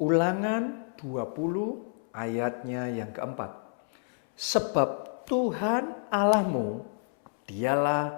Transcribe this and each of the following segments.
Ulangan 20 ayatnya yang keempat. Sebab Tuhan Allahmu, dialah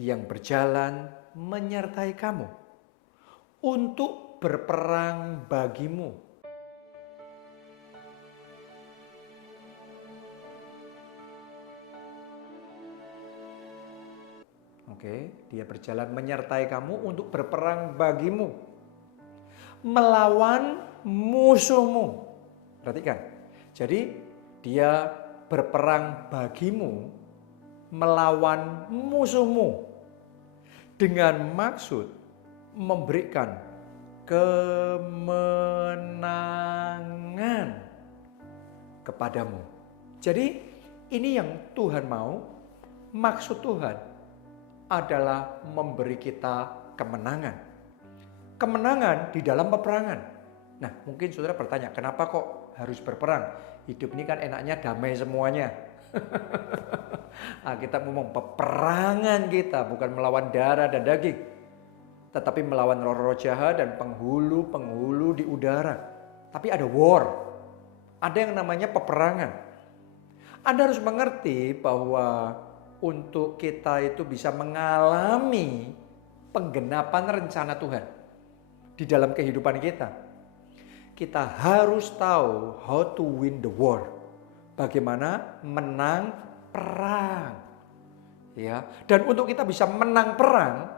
yang berjalan menyertai kamu untuk berperang bagimu. Oke, dia berjalan menyertai kamu untuk berperang bagimu, melawan musuhmu. Perhatikan, jadi dia berperang bagimu, melawan musuhmu, dengan maksud memberikan kemenangan kepadamu. Jadi ini yang Tuhan mau, maksud Tuhan adalah memberi kita kemenangan. Kemenangan di dalam peperangan. Nah, mungkin saudara bertanya, kenapa kok harus berperang? Hidup ini kan enaknya damai semuanya. Kita ngomong peperangan kita bukan melawan darah dan daging, tetapi melawan roh-roh jahat dan penghulu-penghulu di udara. Tapi ada war, ada yang namanya peperangan. Anda harus mengerti bahwa untuk kita itu bisa mengalami penggenapan rencana Tuhan di dalam kehidupan kita, kita harus tahu how to win the war. Bagaimana menang perang. Ya, dan untuk kita bisa menang perang,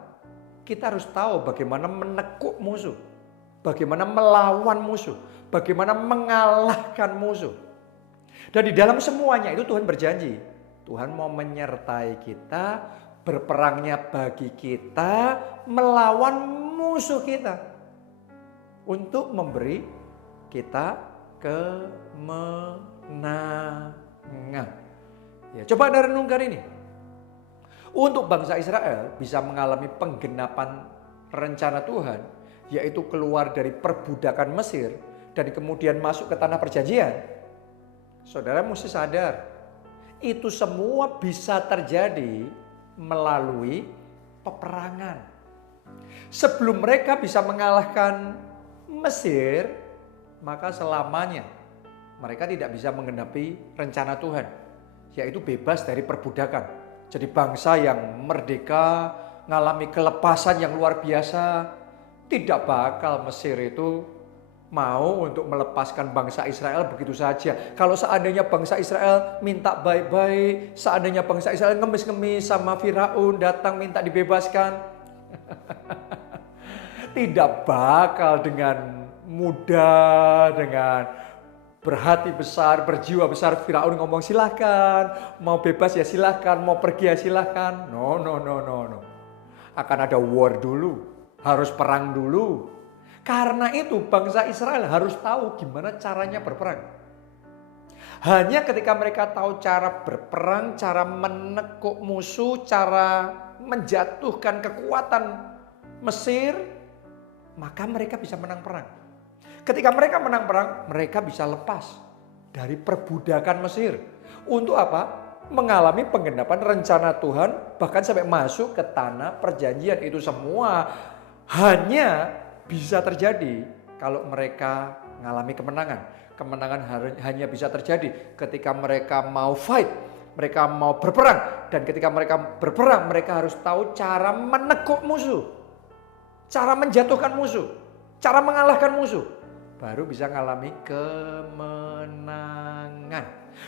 kita harus tahu bagaimana menekuk musuh, bagaimana melawan musuh, bagaimana mengalahkan musuh. Dan di dalam semuanya itu Tuhan berjanji, Tuhan mau menyertai kita, berperangnya bagi kita, melawan musuh kita, untuk memberi kita kemenangan. Ya, coba Anda renungkan ini. Untuk bangsa Israel bisa mengalami penggenapan rencana Tuhan, yaitu keluar dari perbudakan Mesir dan kemudian masuk ke tanah perjanjian. Saudara mesti sadar, itu semua bisa terjadi melalui peperangan. Sebelum mereka bisa mengalahkan Mesir, maka selamanya mereka tidak bisa menggenapi rencana Tuhan, yaitu bebas dari perbudakan. Jadi bangsa yang merdeka, mengalami kelepasan yang luar biasa. Tidak bakal Mesir itu mau untuk melepaskan bangsa Israel begitu saja. Kalau seandainya bangsa Israel minta baik-baik, seandainya bangsa Israel ngemis-ngemis sama Firaun datang minta dibebaskan, tidak bakal dengan mudah, dengan berhati besar, berjiwa besar Firaun ngomong silahkan, mau bebas ya silahkan, mau pergi ya silahkan. No. Akan ada war dulu, harus perang dulu. Karena itu bangsa Israel harus tahu gimana caranya berperang. Hanya ketika mereka tahu cara berperang, cara menekuk musuh, cara menjatuhkan kekuatan Mesir, maka mereka bisa menang perang. Ketika mereka menang perang, mereka bisa lepas dari perbudakan Mesir. Untuk apa? Mengalami penggenapan rencana Tuhan, bahkan sampai masuk ke tanah perjanjian. Itu semua hanya bisa terjadi kalau mereka mengalami kemenangan. Kemenangan hanya bisa terjadi ketika mereka mau fight, mereka mau berperang. Dan ketika mereka berperang, mereka harus tahu cara menekuk musuh, cara menjatuhkan musuh, cara mengalahkan musuh. Baru bisa mengalami kemenangan.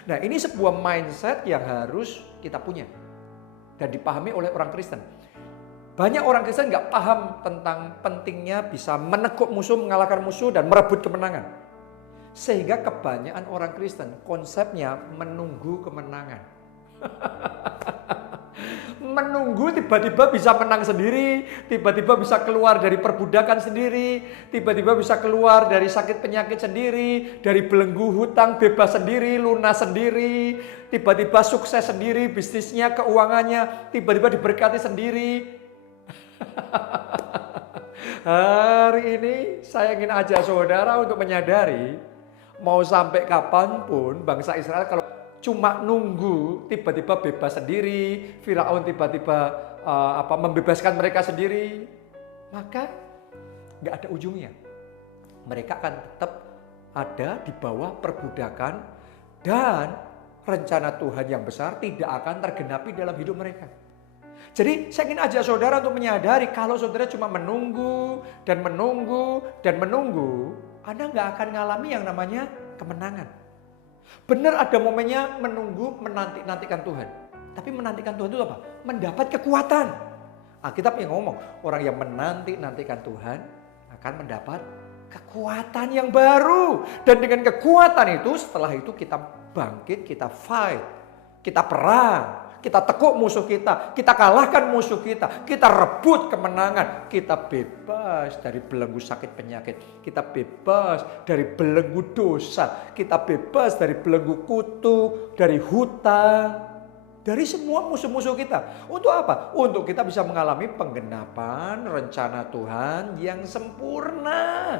Nah, ini sebuah mindset yang harus kita punya dan dipahami oleh orang Kristen. Banyak orang Kristen nggak paham tentang pentingnya bisa menekuk musuh, mengalahkan musuh, dan merebut kemenangan. Sehingga kebanyakan orang Kristen konsepnya menunggu kemenangan. Menunggu tiba-tiba bisa menang sendiri, tiba-tiba bisa keluar dari perbudakan sendiri, tiba-tiba bisa keluar dari sakit penyakit sendiri, dari belenggu hutang bebas sendiri, lunas sendiri, tiba-tiba sukses sendiri, bisnisnya, keuangannya, tiba-tiba diberkati sendiri. Hari ini saya ingin ajak saudara untuk menyadari, mau sampai kapanpun bangsa Israel kalau cuma nunggu tiba-tiba bebas sendiri, Firaun tiba-tiba membebaskan mereka sendiri, maka nggak ada ujungnya. Mereka akan tetap ada di bawah perbudakan dan rencana Tuhan yang besar tidak akan tergenapi dalam hidup mereka. Jadi saya ingin ajak saudara untuk menyadari kalau saudara cuma menunggu dan menunggu dan menunggu, Anda nggak akan ngalami yang namanya kemenangan. Benar ada momennya menunggu, menantikan Tuhan. Tapi menantikan Tuhan itu apa? Mendapat kekuatan. Alkitab yang ngomong, orang yang menantikan Tuhan akan mendapat kekuatan yang baru. Dan dengan kekuatan itu, setelah itu kita bangkit, kita fight, kita perang. Kita tekuk musuh kita kalahkan musuh kita rebut kemenangan. Kita bebas dari belenggu sakit penyakit. Kita bebas dari belenggu dosa. Kita bebas dari belenggu kutuk, dari hutang, dari semua musuh-musuh kita. Untuk apa? Untuk kita bisa mengalami penggenapan rencana Tuhan yang sempurna.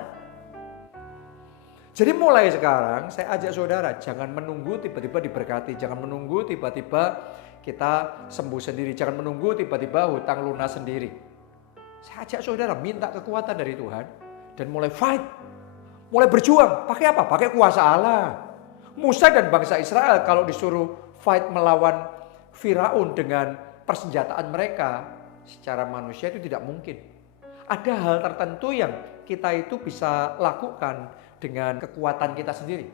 Jadi mulai sekarang saya ajak saudara, jangan menunggu tiba-tiba diberkati. Jangan menunggu tiba-tiba kita sembuh sendiri. Jangan menunggu tiba-tiba hutang lunas sendiri. Saya ajak saudara minta kekuatan dari Tuhan dan mulai fight. Mulai berjuang. Pakai apa? Pakai kuasa Allah. Musa dan bangsa Israel kalau disuruh fight melawan Firaun dengan persenjataan mereka, secara manusia itu tidak mungkin. Ada hal tertentu yang kita itu bisa lakukan dengan kekuatan kita sendiri.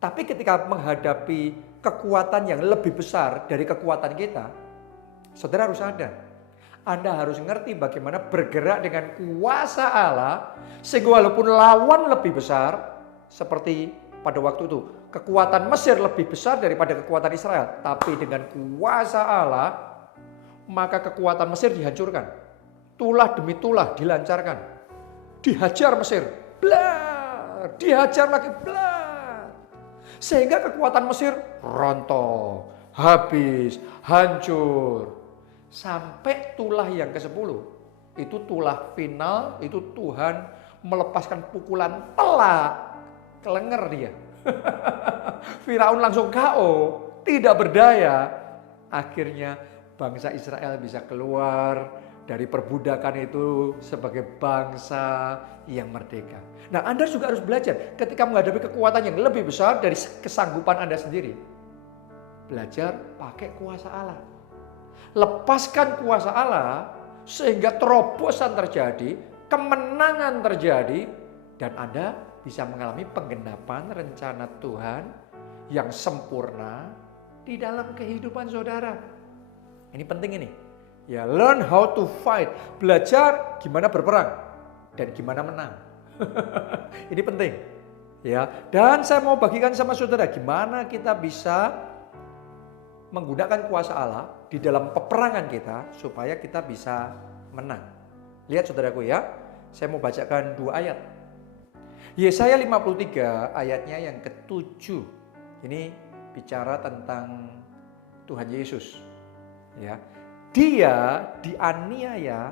Tapi ketika menghadapi kekuatan yang lebih besar dari kekuatan kita, saudara harus sadar. Anda harus ngerti bagaimana bergerak dengan kuasa Allah, sehingga walaupun lawan lebih besar, seperti pada waktu itu, kekuatan Mesir lebih besar daripada kekuatan Israel. Tapi dengan kuasa Allah, maka kekuatan Mesir dihancurkan. Tulah demi tulah dilancarkan. Dihajar Mesir, blar, dihajar lagi, blar. Sehingga kekuatan Mesir rontok, habis, hancur. Sampai tulah yang ke-10. Itu tulah final, itu Tuhan melepaskan pukulan telak. Kelenger dia. Firaun langsung KO, tidak berdaya. Akhirnya bangsa Israel bisa keluar dari perbudakan itu sebagai bangsa yang merdeka. Nah, Anda juga harus belajar ketika menghadapi kekuatan yang lebih besar dari kesanggupan Anda sendiri. Belajar pakai kuasa Allah. Lepaskan kuasa Allah sehingga terobosan terjadi, kemenangan terjadi, dan Anda bisa mengalami penggenapan rencana Tuhan yang sempurna di dalam kehidupan saudara. Ini penting ini. Ya, learn how to fight. Belajar gimana berperang dan gimana menang. Ini penting. Ya, dan saya mau bagikan sama saudara gimana kita bisa menggunakan kuasa Allah di dalam peperangan kita supaya kita bisa menang. Lihat saudaraku ya, saya mau bacakan 2 ayat. Yesaya 53 ayatnya yang ke-7. Ini bicara tentang Tuhan Yesus. Ya. Dia dianiaya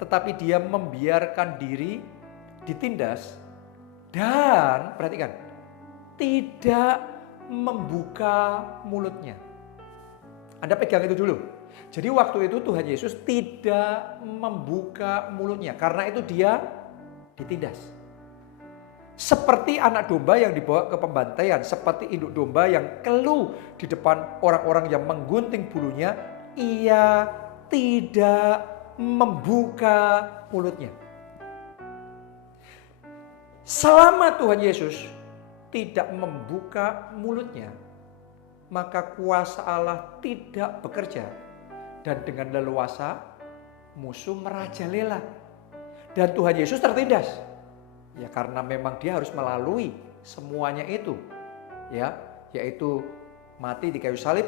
tetapi dia membiarkan diri ditindas dan perhatikan, tidak membuka mulutnya. Anda pegang itu dulu. Jadi waktu itu Tuhan Yesus tidak membuka mulutnya karena itu dia ditindas. Seperti anak domba yang dibawa ke pembantaian, seperti induk domba yang keluh di depan orang-orang yang menggunting bulunya, ia tidak membuka mulutnya. Selama Tuhan Yesus tidak membuka mulutnya, maka kuasa Allah tidak bekerja. Dan dengan leluasa musuh merajalela. Dan Tuhan Yesus tertindas. Ya karena memang dia harus melalui semuanya itu. Ya, yaitu mati di kayu salib,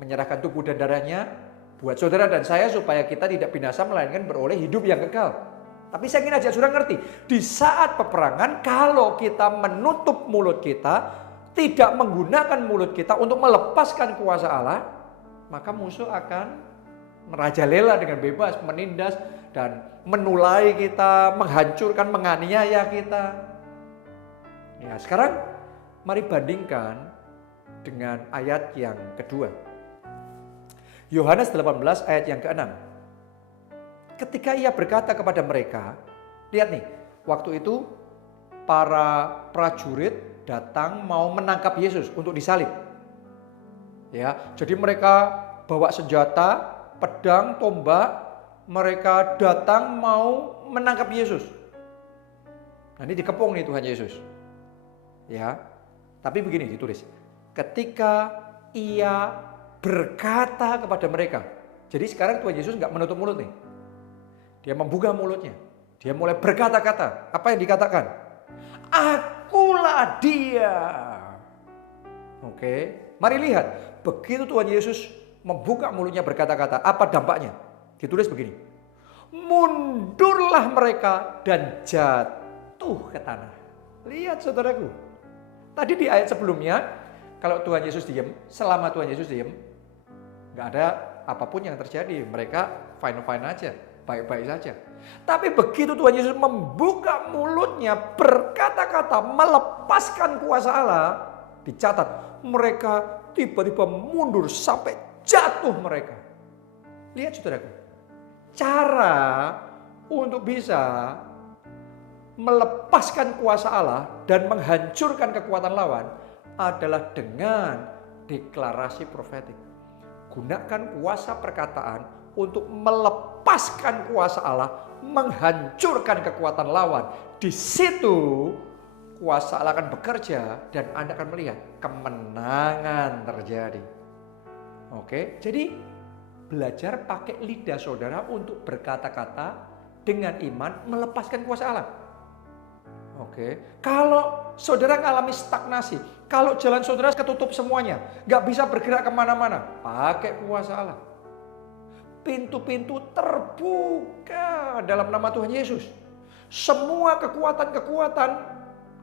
menyerahkan tubuh dan darahnya buat saudara dan saya supaya kita tidak binasa melainkan beroleh hidup yang kekal. Tapi saya ingin ajak saudara ngerti, di saat peperangan kalau kita menutup mulut kita, tidak menggunakan mulut kita untuk melepaskan kuasa Allah, maka musuh akan merajalela dengan bebas, menindas dan menulai kita, menghancurkan, menganiaya kita. Ya, sekarang mari bandingkan dengan ayat yang kedua. Yohanes 18 ayat yang ke-6. Ketika ia berkata kepada mereka, lihat nih, waktu itu para prajurit datang mau menangkap Yesus untuk disalib. Ya, jadi mereka bawa senjata, pedang, tombak, mereka datang mau menangkap Yesus. Nah, ini dikepung nih Tuhan Yesus. Ya. Tapi begini ditulis. Ketika ia berkata kepada mereka. Jadi sekarang Tuhan Yesus enggak menutup mulut nih. Dia membuka mulutnya. Dia mulai berkata-kata. Apa yang dikatakan? Akulah dia. Oke, mari lihat. Begitu Tuhan Yesus membuka mulutnya berkata-kata, apa dampaknya? Ditulis begini. Mundurlah mereka dan jatuh ke tanah. Lihat saudaraku. Tadi di ayat sebelumnya, kalau Tuhan Yesus diam, selama Tuhan Yesus diam, nggak ada apapun yang terjadi. Mereka fine-fine aja, baik-baik saja. Tapi begitu Tuhan Yesus membuka mulutnya, berkata-kata, melepaskan kuasa Allah, dicatat, mereka tiba-tiba mundur sampai jatuh mereka. Lihat saudaraku, cara untuk bisa melepaskan kuasa Allah dan menghancurkan kekuatan lawan adalah dengan deklarasi profetik. Gunakan kuasa perkataan untuk melepaskan kuasa Allah, menghancurkan kekuatan lawan. Di situ kuasa Allah akan bekerja dan Anda akan melihat kemenangan terjadi. Oke, jadi belajar pakai lidah saudara untuk berkata-kata dengan iman melepaskan kuasa Allah. Oke, kalau saudara mengalami stagnasi, kalau jalan saudara ketutup semuanya, nggak bisa bergerak kemana-mana, pakai kuasa Allah. Pintu-pintu terbuka dalam nama Tuhan Yesus. Semua kekuatan-kekuatan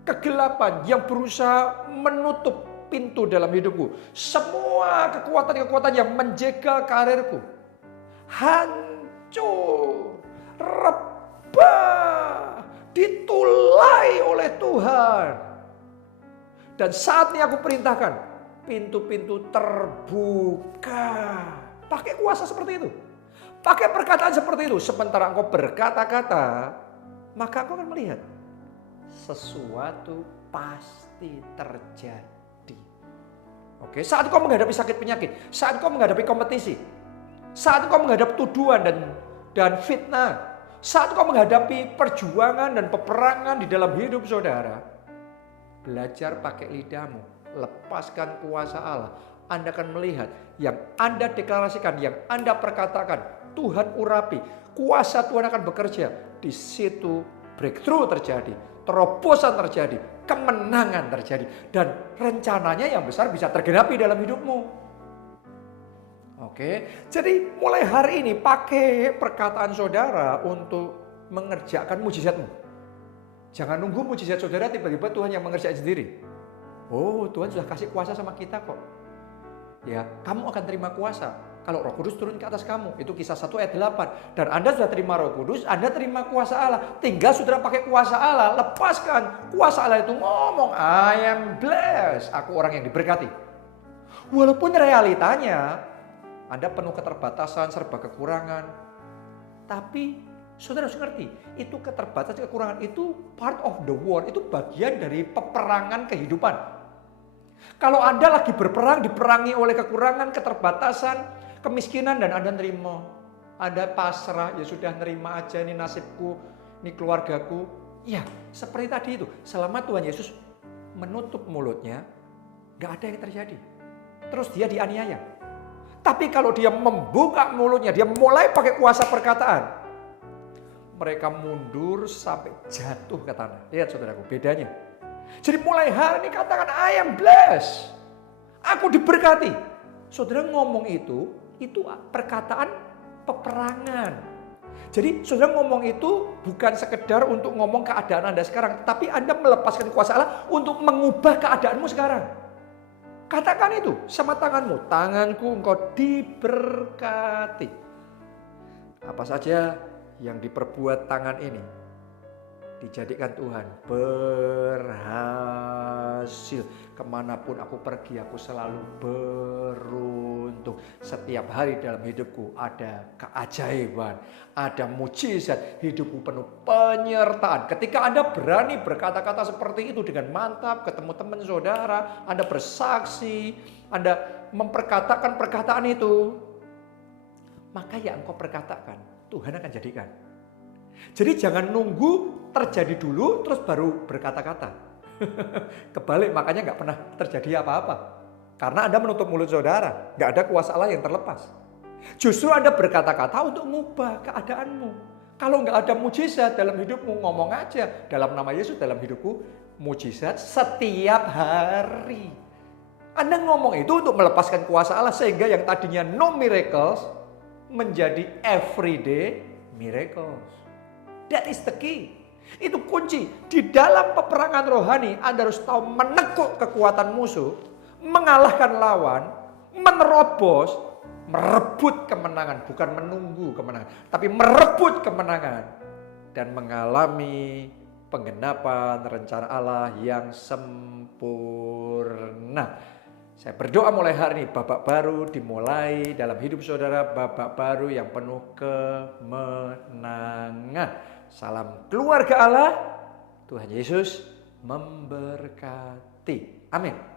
kegelapan yang berusaha menutup pintu dalam hidupku, semua kekuatan-kekuatan yang menjegal karirku, hancur, rebah, ditulai oleh Tuhan. Dan saat ini aku perintahkan, pintu-pintu terbuka. Pakai kuasa seperti itu. Pakai perkataan seperti itu. Sementara engkau berkata-kata, maka engkau akan melihat sesuatu pasti terjadi. Oke, saat engkau menghadapi sakit penyakit, saat engkau menghadapi kompetisi, saat engkau menghadapi tuduhan dan fitnah, saat engkau menghadapi perjuangan dan peperangan di dalam hidup saudara, belajar pakai lidahmu, lepaskan kuasa Allah. Anda akan melihat yang Anda deklarasikan, yang Anda perkatakan, Tuhan urapi, kuasa Tuhan akan bekerja. Di situ breakthrough terjadi, terobosan terjadi, kemenangan terjadi, dan rencananya yang besar bisa tergenapi dalam hidupmu. Oke, jadi mulai hari ini pakai perkataan saudara untuk mengerjakan mujizatmu. Jangan nunggu mujizat saudara tiba-tiba Tuhan yang mengerjakan sendiri. Oh, Tuhan sudah kasih kuasa sama kita kok. Ya, kamu akan terima kuasa kalau Roh Kudus turun ke atas kamu. Itu Kisah 1 ayat 8. Dan Anda sudah terima Roh Kudus, Anda terima kuasa Allah. Tinggal saudara pakai kuasa Allah, lepaskan. Kuasa Allah itu ngomong, I am blessed. Aku orang yang diberkati. Walaupun realitanya Anda penuh keterbatasan, serba kekurangan. Tapi saudara harus ngerti, itu keterbatasan, kekurangan itu part of the war. Itu bagian dari peperangan kehidupan. Kalau Anda lagi berperang, diperangi oleh kekurangan, keterbatasan, kemiskinan, dan Anda nerima, Anda pasrah, ya sudah nerima aja, ini nasibku, ini keluargaku. Ya, seperti tadi itu, selama Tuhan Yesus menutup mulutnya, gak ada yang terjadi. Terus dia dianiaya. Tapi kalau dia membuka mulutnya, dia mulai pakai kuasa perkataan, mereka mundur sampai jatuh ke tanah. Lihat saudaraku, bedanya. Jadi mulai hari ini katakan I am blessed. Aku diberkati. Saudara ngomong itu perkataan peperangan. Jadi saudara ngomong itu bukan sekedar untuk ngomong keadaan Anda sekarang, tapi Anda melepaskan kuasa Allah untuk mengubah keadaanmu sekarang. Katakan itu sama tanganmu, tanganku engkau diberkati. Apa saja yang diperbuat tangan ini dijadikan Tuhan berhasil. Kemanapun aku pergi, aku selalu beruntun. beruntung. Setiap hari dalam hidupku ada keajaiban, ada mujizat, hidupku penuh penyertaan. Ketika Anda berani berkata-kata seperti itu dengan mantap, ketemu teman saudara, Anda bersaksi, Anda memperkatakan perkataan itu, maka yang engkau perkatakan, Tuhan akan jadikan. Jadi jangan nunggu terjadi dulu terus baru berkata-kata. Kebalik, makanya nggak pernah terjadi apa-apa. Karena Anda menutup mulut saudara, nggak ada kuasa Allah yang terlepas. Justru Anda berkata-kata untuk mengubah keadaanmu. Kalau nggak ada mujizat dalam hidupmu, ngomong aja dalam nama Yesus dalam hidupku, mujizat setiap hari. Anda ngomong itu untuk melepaskan kuasa Allah sehingga yang tadinya no miracles menjadi everyday miracles. That is the key. Itu kunci. Di dalam peperangan rohani Anda harus tahu menekuk kekuatan musuh, mengalahkan lawan, menerobos, merebut kemenangan. Bukan menunggu kemenangan, tapi merebut kemenangan. Dan mengalami penggenapan rencana Allah yang sempurna. Saya berdoa mulai hari ini babak baru dimulai dalam hidup saudara, babak baru yang penuh kemenangan. Salam keluarga Allah, Tuhan Yesus memberkati. Amin.